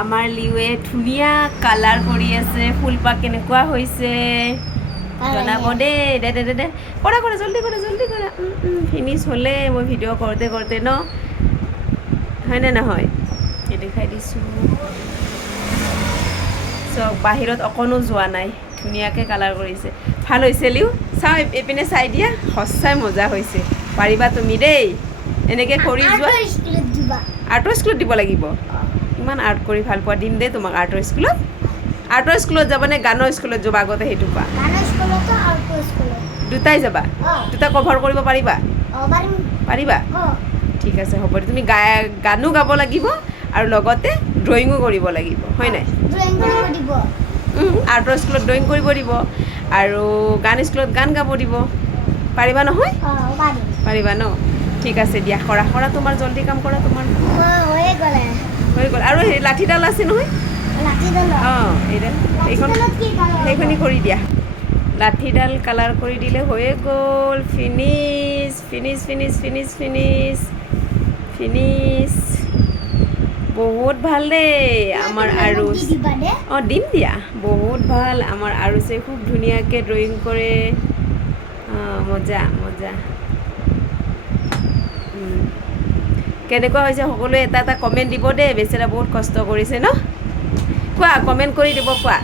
আমাৰ লিউৱে ধুনীয়া কালাৰ কৰি আছে ফুলপাহ কেনেকুৱা হৈছে জনাব দেই দে দে দে দে কৰা কৰা জল্দি কৰা ফিনিছ হ'লে মই ভিডিঅ' কৰোঁতে কৰোঁতে ন হয়নে নহয় এই দেখাই দিছোঁ চব বাহিৰত অকণো যোৱা নাই ধুনীয়াকৈ কালাৰ কৰিছে ভাল হৈছে লিউ চাওঁ এইপিনে চাই দিয়া সঁচাই মজা হৈছে পাৰিবা তুমি দেই এনেকৈ কৰি যোৱা আৰ্টৰ স্কুলত দিব লাগিব ইমান আৰ্ট কৰি ভাল পোৱা দিম দেই তোমাক আৰ্টৰ স্কুলত যাবা নে গানৰ স্কুলত যাবা আগতে সেইটো কোৱা দুটাই যাবা দুটা কভাৰ কৰিব পাৰিবা পাৰিবা ঠিক আছে হ'ব তুমি গানো গাব লাগিব আৰু লগতে ড্ৰয়িঙো কৰিব লাগিব হয় নাই আৰ্টৰ স্কুলত ড্ৰয়িং কৰিব দিব আৰু গান স্কুলত গান গাব দিব পাৰিবা নহয় পাৰিবা ন ঠিক আছে দিয়া কৰা কৰা তোমাৰ জল্দি কাম কৰা তোমাৰ হৈ গ'ল আৰু সেই লাঠিডাল আছে নহয় অঁ এইডাল এইখন সেইখিনি কৰি দিয়া লাঠিডাল কালাৰ কৰি দিলে হৈয়ে গ'ল finish finish finish finish finish finish বহুত ভাল দেই আমাৰ আৰু অঁ দিম দিয়া বহুত ভাল আমাৰ আৰুচে খুব ধুনীয়াকৈ ড্ৰয়িং কৰে অঁ মজা মজা কেনেকুৱা হৈছে সকলোৱে এটা এটা কমেণ্ট দিব দেই বেচেৰা বহুত কষ্ট কৰিছে ন কোৱা কমেণ্ট কৰি দিব কোৱা